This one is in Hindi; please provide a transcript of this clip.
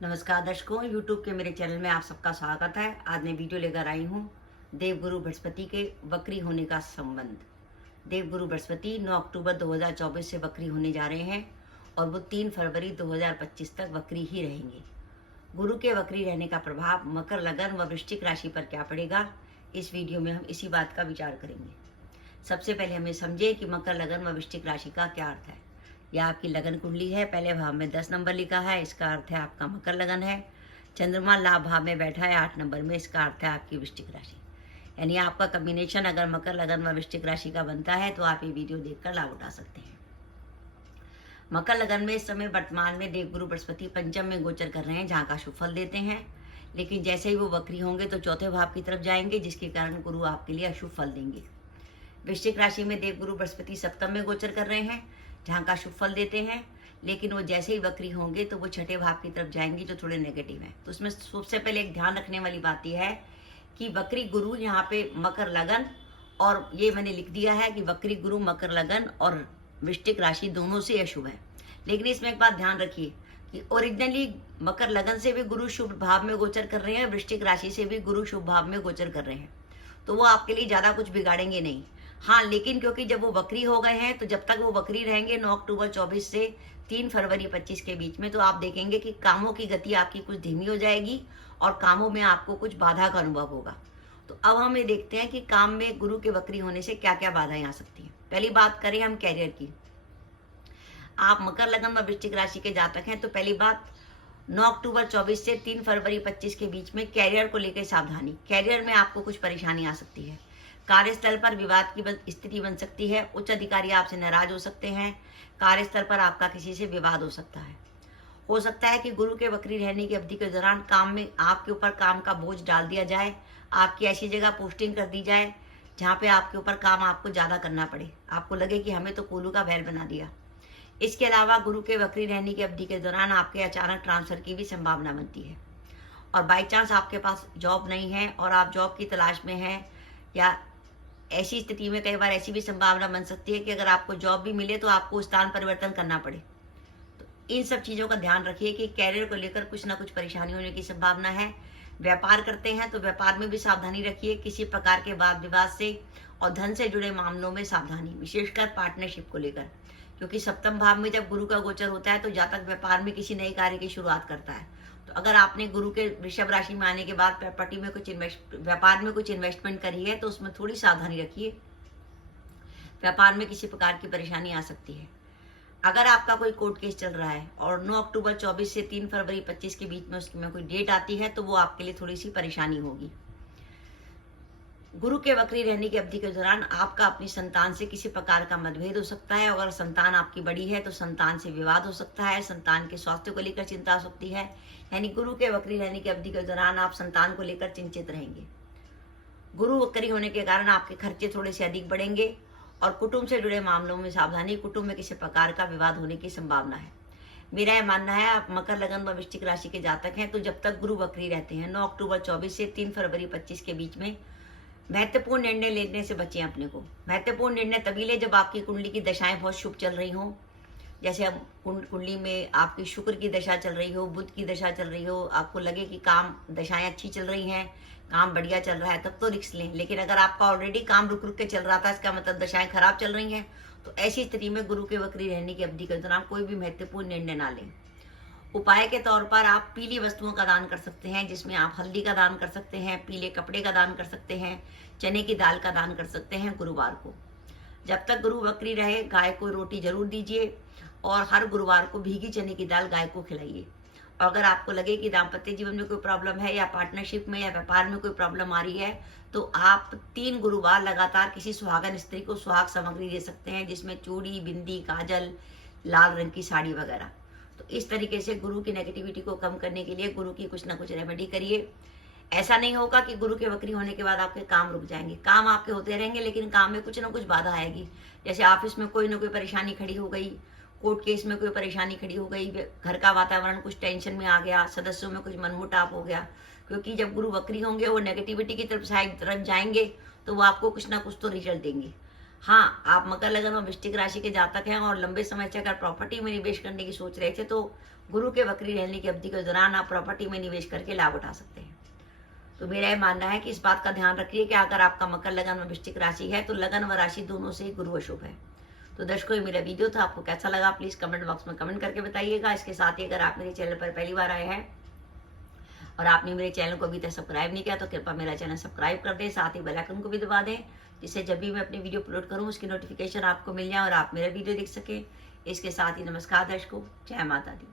नमस्कार दर्शकों, YouTube के मेरे चैनल में आप सबका स्वागत है। आज मैं वीडियो लेकर आई हूँ देवगुरु बृहस्पति के वक्री होने का संबंध। देवगुरु बृहस्पति 9 अक्टूबर 2024 से वक्री होने जा रहे हैं और वो 3 फरवरी 2025 तक वक्री ही रहेंगे। गुरु के वक्री रहने का प्रभाव मकर, लगन व वृश्चिक राशि पर क्या पड़ेगा, इस वीडियो में हम इसी बात का विचार करेंगे। सबसे पहले हमें समझे कि मकर, लगन व वृश्चिक राशि का क्या अर्थ है। यह आपकी लगन कुंडली है। पहले भाव में 10 नंबर लिखा है, इसका अर्थ है आपका मकर लगन है। चंद्रमा लाभ भाव में बैठा है 8 नंबर में, इसका अर्थ है आपकी वृश्चिक राशि। यानी आपका कॉम्बिनेशन अगर मकर, लगन व वृश्चिक राशि का बनता है तो आप ये वीडियो देखकर लाभ उठा सकते हैं। मकर लगन में इस समय वर्तमान में देवगुरु बृहस्पति पंचम में गोचर कर रहे हैं, जहाँ का शुभ फल देते हैं। लेकिन जैसे ही वो वक्री होंगे तो चौथे भाव की तरफ जाएंगे, जिसके कारण गुरु आपके लिए अशुभ फल देंगे। वृश्चिक राशि में देवगुरु बृहस्पति सप्तम में गोचर कर रहे हैं, जहाँ का शुभ फल देते हैं। लेकिन वो जैसे ही वक्री होंगे तो वो छठे भाव की तरफ जाएंगे, जो थोड़े नेगेटिव है। तो उसमें सबसे पहले एक ध्यान रखने वाली बात यह है कि वक्री गुरु यहाँ पे मकर, लगन, और ये मैंने लिख दिया है कि वक्री गुरु मकर, लगन और वृश्चिक राशि दोनों से अशुभ है। लेकिन इसमें एक बात ध्यान रखिए कि ओरिजिनली मकर लगन से भी गुरु शुभ भाव में गोचर कर रहे हैं, वृश्चिक राशि से भी गुरु शुभ भाव में गोचर कर रहे हैं, तो वो आपके लिए ज्यादा कुछ बिगाड़ेंगे नहीं। हाँ, लेकिन क्योंकि जब वो वक्री हो गए हैं तो जब तक वो वक्री रहेंगे 9 अक्टूबर 24 से 3 फरवरी 25 के बीच में, तो आप देखेंगे कि कामों की गति आपकी कुछ धीमी हो जाएगी और कामों में आपको कुछ बाधा का अनुभव होगा। तो अब हम ये देखते हैं कि काम में गुरु के वक्री होने से क्या क्या बाधाएं आ सकती हैं। पहली बात करें हम कैरियर की। आप मकर, लगन व वृश्चिक राशि के जातक हैं तो पहली बात, 9 अक्टूबर 24 से 3 फरवरी 25 के बीच में कैरियर को लेकर सावधानी। कैरियर में आपको कुछ परेशानी आ सकती है। कार्यस्थल पर विवाद की स्थिति बन सकती है। उच्च अधिकारी आपसे नाराज हो सकते हैं। कार्यस्थल पर आपका किसी से विवाद हो सकता है। हो सकता है कि गुरु के वक्री रहने की अवधि के दौरान काम में आपके ऊपर काम का बोझ डाल दिया जाए। आपकी ऐसी जगह पोस्टिंग कर दी जाए जहाँ पे आपके ऊपर काम आपको ज्यादा करना पड़े, आपको लगे कि हमें तो कोलू का बैल बना दिया। इसके अलावा गुरु के वक्री रहने की अवधि के दौरान आपके अचानक ट्रांसफर की भी संभावना बनती है। और बाई चांस आपके पास जॉब नहीं है और आप जॉब की तलाश में हैं, या ऐसी स्थिति में कई बार ऐसी भी संभावना बन सकती है कि अगर आपको जॉब भी मिले तो आपको स्थान परिवर्तन करना पड़े। तो इन सब चीजों का ध्यान रखिए कि कैरियर को लेकर कुछ ना कुछ परेशानी होने की संभावना है। व्यापार करते हैं तो व्यापार में भी सावधानी रखिए, किसी प्रकार के वाद विवाद से और धन से जुड़े मामलों में सावधानी, विशेषकर पार्टनरशिप को लेकर, क्योंकि सप्तम भाव में जब गुरु का गोचर होता है तो जातक व्यापार में किसी नए कार्य की शुरुआत करता है। तो अगर आपने गुरु के वृषभ राशि में आने के बाद प्रॉपर्टी में कुछ व्यापार में कुछ इन्वेस्टमेंट करी है तो उसमें थोड़ी सावधानी रखिए। व्यापार में किसी प्रकार की परेशानी आ सकती है। अगर आपका कोई कोर्ट केस चल रहा है और 9 अक्टूबर 24 से 3 फरवरी 25 के बीच में उसमें कोई डेट आती है तो वो आपके लिए थोड़ी सी परेशानी होगी। गुरु के वक्री रहने की अवधि के दौरान आपका अपनी संतान से किसी प्रकार का मतभेद हो सकता है। अगर संतान आपकी बड़ी है तो संतान से विवाद हो सकता है। संतान के स्वास्थ्य को लेकर चिंता हो सकती है। यानी गुरु के वक्री रहने की अवधि के दौरान आप संतान को लेकर चिंतित रहेंगे। गुरु वक्री होने के कारण आपके खर्चे थोड़े से अधिक बढ़ेंगे और कुटुंब से जुड़े मामलों में सावधानी। कुटुंब में किसी प्रकार का विवाद होने की संभावना है। मेरा यह मानना है, आप मकर, लगन व वृश्चिक राशि के जातक हैं तो जब तक गुरु वक्री रहते हैं 9 अक्टूबर 24 से 3 फरवरी 25 के बीच में, महत्वपूर्ण निर्णय लेने से बचें अपने को। महत्वपूर्ण निर्णय तभी ले जब आपकी कुंडली की दशाएं बहुत शुभ चल रही हों। जैसे अब कुंडली में आपकी शुक्र की दशा चल रही हो, बुध की दशा चल रही हो, आपको लगे कि काम दशाएं अच्छी चल रही हैं, काम बढ़िया चल रहा है, तब तो रिस्क लें। लेकिन अगर आपका ऑलरेडी काम रुक रुक के चल रहा था, इसका मतलब दशाएं खराब चल रही हैं, तो ऐसी स्थिति में गुरु के वक्री रहने की अवधि के दौरान कोई भी महत्वपूर्ण निर्णय ना लें। उपाय के तौर पर आप पीली वस्तुओं का दान कर सकते हैं, जिसमें आप हल्दी का दान कर सकते हैं, पीले कपड़े का दान कर सकते हैं, चने की दाल का दान कर सकते हैं गुरुवार को। जब तक गुरु वक्री रहे गाय को रोटी जरूर दीजिए और हर गुरुवार को भीगी चने की दाल गाय को खिलाइए। और अगर आपको लगे कि दाम्पत्य जीवन में कोई प्रॉब्लम है या पार्टनरशिप में या व्यापार में कोई प्रॉब्लम आ रही है तो आप 3 गुरुवार लगातार किसी सुहागन स्त्री को सुहाग सामग्री दे सकते हैं, जिसमें चूड़ी, बिंदी, काजल, लाल रंग की साड़ी वगैरह। तो इस तरीके से गुरु की नेगेटिविटी को कम करने के लिए गुरु की कुछ ना कुछ रेमेडी करिए। ऐसा नहीं होगा कि गुरु के वक्री होने के बाद आपके काम रुक जाएंगे। काम आपके होते रहेंगे, लेकिन काम में कुछ ना कुछ बाधा आएगी। जैसे ऑफिस में कोई ना कोई परेशानी खड़ी हो गई, कोर्ट केस में कोई परेशानी खड़ी हो गई, घर का वातावरण कुछ टेंशन में आ गया, सदस्यों में कुछ मनमुटाव हो गया। क्योंकि जब गुरु वक्री होंगे वो नेगेटिविटी की तरफ जाएंगे तो वो आपको कुछ ना कुछ तो रिजल्ट देंगे। हाँ, आप मकर लगन और वृश्चिक राशि के जातक हैं और लंबे समय से अगर प्रॉपर्टी में निवेश करने की सोच रहे थे तो गुरु के वक्री रहने की अवधि के दौरान आप प्रॉपर्टी में निवेश करके लाभ उठा सकते हैं। तो मेरा यह मानना है कि इस बात का ध्यान रखिए कि अगर आपका मकर लगन और वृश्चिक राशि है तो लगन व राशि दोनों से ही गुरु अशुभ है। तो दर्शकों, ये मेरा वीडियो था, आपको कैसा लगा प्लीज कमेंट बॉक्स में कमेंट करके बताइएगा। इसके साथ ही अगर आप मेरे चैनल पर पहली बार आए हैं और आपने मेरे चैनल को अभी तक सब्सक्राइब नहीं किया तो कृपया मेरा चैनल सब्सक्राइब कर दें, साथ ही बेल आइकन को भी दबा दें, जिससे जब भी मैं अपनी वीडियो अपलोड करूं उसकी नोटिफिकेशन आपको मिल जाए और आप मेरा वीडियो देख सकें। इसके साथ ही नमस्कार दर्शकों, जय माता दी।